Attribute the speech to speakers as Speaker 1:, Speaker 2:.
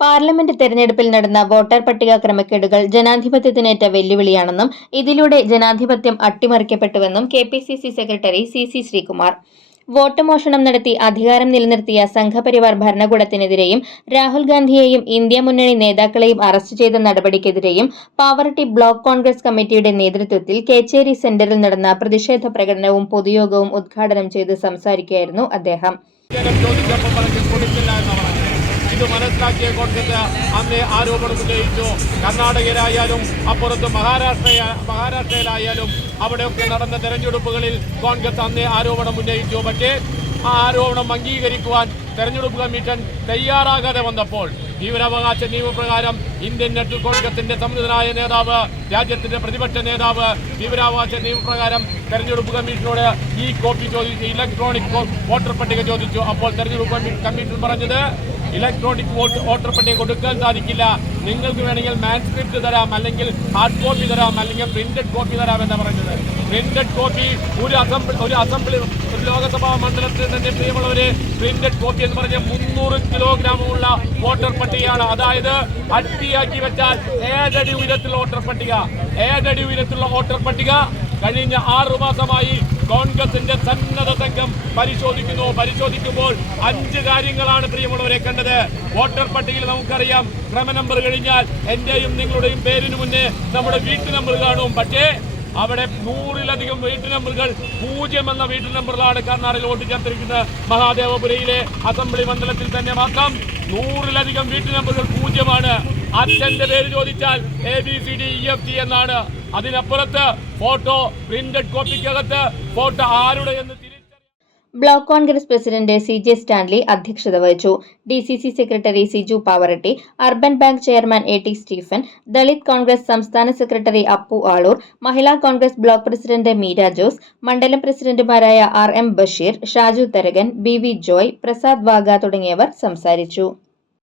Speaker 1: Parliament തെരഞ്ഞെടുപ്പിൽ നടന്ന voter പട്ടിക ക്രമക്കേടുകൾ ജനാധിപത്യത്തിനേറ്റ വെല്ലുവിളിയാണെന്നും ഇതിലൂടെ ജനാധിപത്യം അട്ടിമറിക്കപ്പെട്ടുവെന്നും K P C C secretary C C Sreekumar. Vote മോഷണം നടത്തി അധികാരം നിലനിർത്തിയ സംഘപരിവാർ ഭരണകൂടത്തിനെതിരെയും രാഹുൽ ഗാന്ധിയെയും ഇന്ത്യ മുന്നണി നേതാക്കളെയും അറസ്റ്റ് ചെയ്ത നടപടിക്കെതിരെയും പാവർട്ടി ബ്ലോക്ക് കോൺഗ്രസ് കമ്മിറ്റിയുടെ നേതൃത്വത്തിൽ കേച്ചേരി സെന്ററിൽ നടന്ന പ്രതിഷേധ പ്രകടനവും പൊതുയോഗവും ഉദ്ഘാടനം ചെയ്ത് സംസാരിക്കുകയായിരുന്നു അദ്ദേഹം.
Speaker 2: ഇത് മനസ്സിലാക്കിയ കോൺഗ്രസ് അന്ന് ആരോപണം ഉന്നയിച്ചു. കർണാടകയിലായാലും അപ്പുറത്ത് മഹാരാഷ്ട്ര മഹാരാഷ്ട്രയിലായാലും അവിടെയൊക്കെ നടന്ന തെരഞ്ഞെടുപ്പുകളിൽ കോൺഗ്രസ് അന്ന് ആരോപണം ഉന്നയിച്ചു. പക്ഷേ ആ ആരോപണം അംഗീകരിക്കുവാൻ തെരഞ്ഞെടുപ്പ് കമ്മീഷൻ തയ്യാറാകാതെ വന്നപ്പോൾ വിവരാവകാശ നിയമപ്രകാരം ഇന്ത്യൻ നെറ്റ് കോൺഗ്രസിന്റെ സമ്മതനായ നേതാവ് രാജ്യത്തിന്റെ പ്രതിപക്ഷ നേതാവ് വിവരാവകാശ നിയമപ്രകാരം തെരഞ്ഞെടുപ്പ് കമ്മീഷനോട് ഈ കോപ്പി ചോദിച്ചു ഇലക്ട്രോണിക് വോട്ടർ പട്ടിക ചോദിച്ചു. അപ്പോൾ തെരഞ്ഞെടുപ്പ് കമ്മീ- കമ്മീഷൻ പറഞ്ഞത് ഇലക്ട്രോണിക് വോട്ട് വോട്ടർ പട്ടിക കൊടുക്കാൻ സാധിക്കില്ല. നിങ്ങൾക്ക് വേണമെങ്കിൽ മാൻസ്ക്രിപ്റ്റ് തരാം അല്ലെങ്കിൽ ഹാർഡ് കോപ്പി തരാം അല്ലെങ്കിൽ പ്രിന്റഡ് കോപ്പി തരാം എന്നാണ് പറഞ്ഞത് പ്രിന്റഡ് കോപ്പി ഒരു അസംബ്ലി ഒരു അസംബ്ലി ഒരു ലോകസഭാ മണ്ഡലത്തിൽ തന്നെ പ്രിയമുള്ളവര് പ്രിന്റഡ് കോപ്പി എന്ന് പറഞ്ഞ മുന്നൂറ് കിലോഗ്രാമുള്ള വോട്ടർ പട്ടികയാണ്. അതായത് അട്ടിയാക്കി വെച്ചാൽ ഏഴടി ഉയരത്തിലുള്ള വോട്ടർ പട്ടിക. ഏഴടി ഉയരത്തിലുള്ള വോട്ടർ പട്ടിക കഴിഞ്ഞ ആറു മാസമായി കോൺഗ്രസിന്റെ സന്നദ്ധ സംഘം പരിശോധിക്കുന്നു. പരിശോധിക്കുമ്പോൾ അഞ്ച് കാര്യങ്ങളാണ് പ്രിയമുള്ളവരെ കണ്ടത്. വോട്ടർ പട്ടികയിൽ നമുക്കറിയാം ക്രമ നമ്പർ കഴിഞ്ഞാൽ എന്റെയും നിങ്ങളുടെയും പേരിന് മുന്നേ നമ്മുടെ വീട്ടു നമ്പർ കാണും. പക്ഷേ അവിടെ നൂറിലധികം വീട്ടു നമ്പറുകൾ പൂജ്യം എന്ന വീട്ടു നമ്പറിലാണ് കർണാടകയിൽ വോട്ട് ചേർത്തിരിക്കുന്നത് മഹാദേവപുരയിലെ അസംബ്ലി മണ്ഡലത്തിൽ തന്നെ മാത്രം നൂറിലധികം വീട്ടു നമ്പറുകൾ പൂജ്യമാണ്. അച്ഛന്റെ പേര് ചോദിച്ചാൽ A B C D E F T എന്നാണ്. അതിനപ്പുറത്ത് ഫോട്ടോ പ്രിന്റഡ് കോപ്പിക്കകത്ത് ഫോട്ടോ ആരുടെ എന്ന്
Speaker 1: block Congress president C J Stanley അധ്യക്ഷത വഹിച്ചു. D C C secretary Siju Pavaratti urban bank chairman A T Stephen Dalit Congress സംസ്ഥാന secretary Appu Aloor Mahila Congress block president Meera Jose മണ്ഡലം പ്രസിഡന്റുമാരായ R M Basheer Shaju Tharakan B V Joy Prasad Wagah തുടങ്ങിയവർ സംസാരിച്ചു.